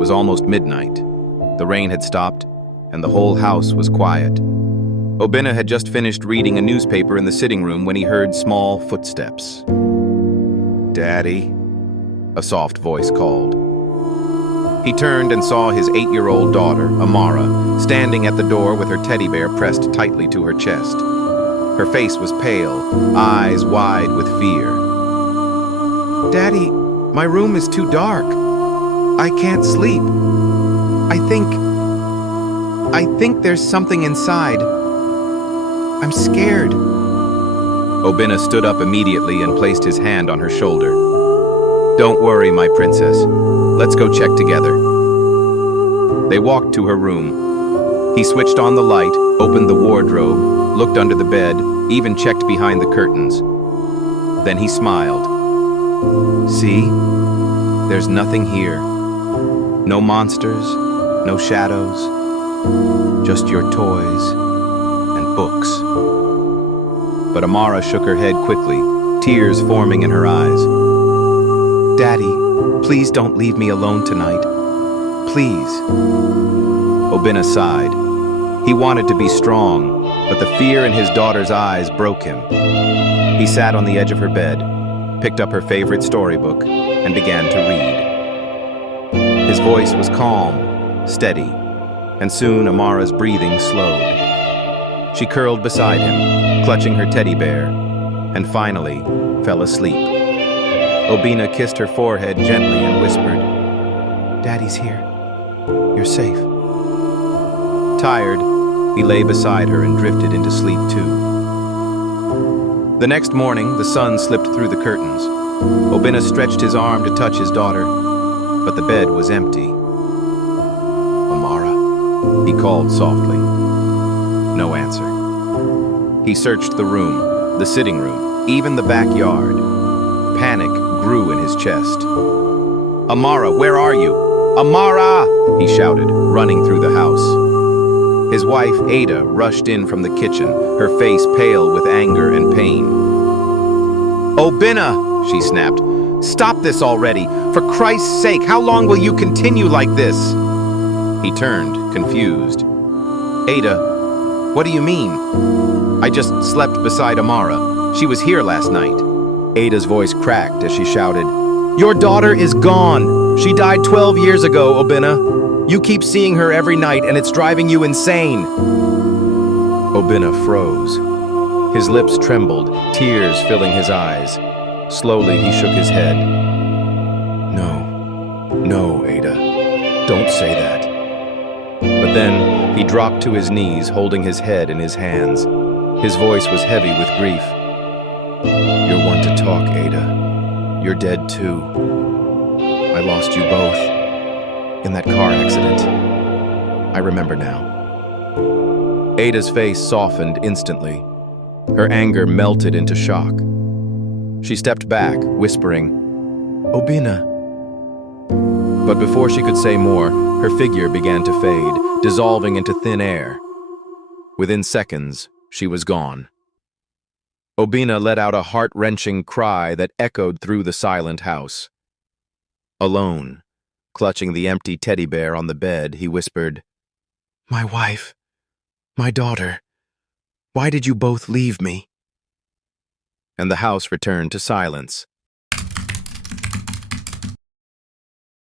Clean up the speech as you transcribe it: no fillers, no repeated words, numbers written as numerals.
was almost midnight. The rain had stopped, and the whole house was quiet. Obinna had just finished reading a newspaper in the sitting room when he heard small footsteps. "Daddy," a soft voice called. He turned and saw his 8-year-old daughter, Amara, standing at the door with her teddy bear pressed tightly to her chest. Her face was pale, eyes wide with fear. "Daddy, my room is too dark. I can't sleep. I think there's something inside. I'm scared." Obinna stood up immediately and placed his hand on her shoulder. "Don't worry, my princess. Let's go check together." They walked to her room. He switched on the light, opened the wardrobe, looked under the bed, even checked behind the curtains. Then he smiled. "See? There's nothing here. No monsters, no shadows, just your toys and books." But Amara shook her head quickly, tears forming in her eyes. "Daddy, please don't leave me alone tonight. Please." Obinna sighed. He wanted to be strong, but the fear in his daughter's eyes broke him. He sat on the edge of her bed, picked up her favorite storybook, and began to read. His voice was calm, steady, and soon Amara's breathing slowed. She curled beside him, clutching her teddy bear, and finally fell asleep. Obinna kissed her forehead gently and whispered, "Daddy's here. You're safe." Tired, he lay beside her and drifted into sleep too. The next morning, the sun slipped through the curtains. Obinna stretched his arm to touch his daughter, but the bed was empty. "Amara," he called softly. No answer. He searched the room, the sitting room, even the backyard. Panic grew in his chest. "Amara, where are you? Amara!" he shouted, running through the house. His wife, Ada, rushed in from the kitchen, her face pale with anger and pain. "Obinna!" she snapped. "Stop this already! For Christ's sake, how long will you continue like this?" He turned, confused. "Ada, what do you mean?" "I just slept beside Amara. She was here last night." Ada's voice cracked as she shouted, "Your daughter is gone! She died 12 years ago, Obinna! You keep seeing her every night and it's driving you insane!" Obinna froze. His lips trembled, tears filling his eyes. Slowly he shook his head. No, Ada. Don't say that." But then he dropped to his knees, holding his head in his hands. His voice was heavy with grief. "You're one to talk, Ada. You're dead too. I lost you both in that car accident. I remember now." Ada's face softened instantly. Her anger melted into shock. She stepped back, whispering, "Obinna." But before she could say more, her figure began to fade, dissolving into thin air. Within seconds, she was gone. Obinna let out a heart-wrenching cry that echoed through the silent house. Alone, clutching the empty teddy bear on the bed, he whispered, "My wife, my daughter, why did you both leave me?" And the house returned to silence.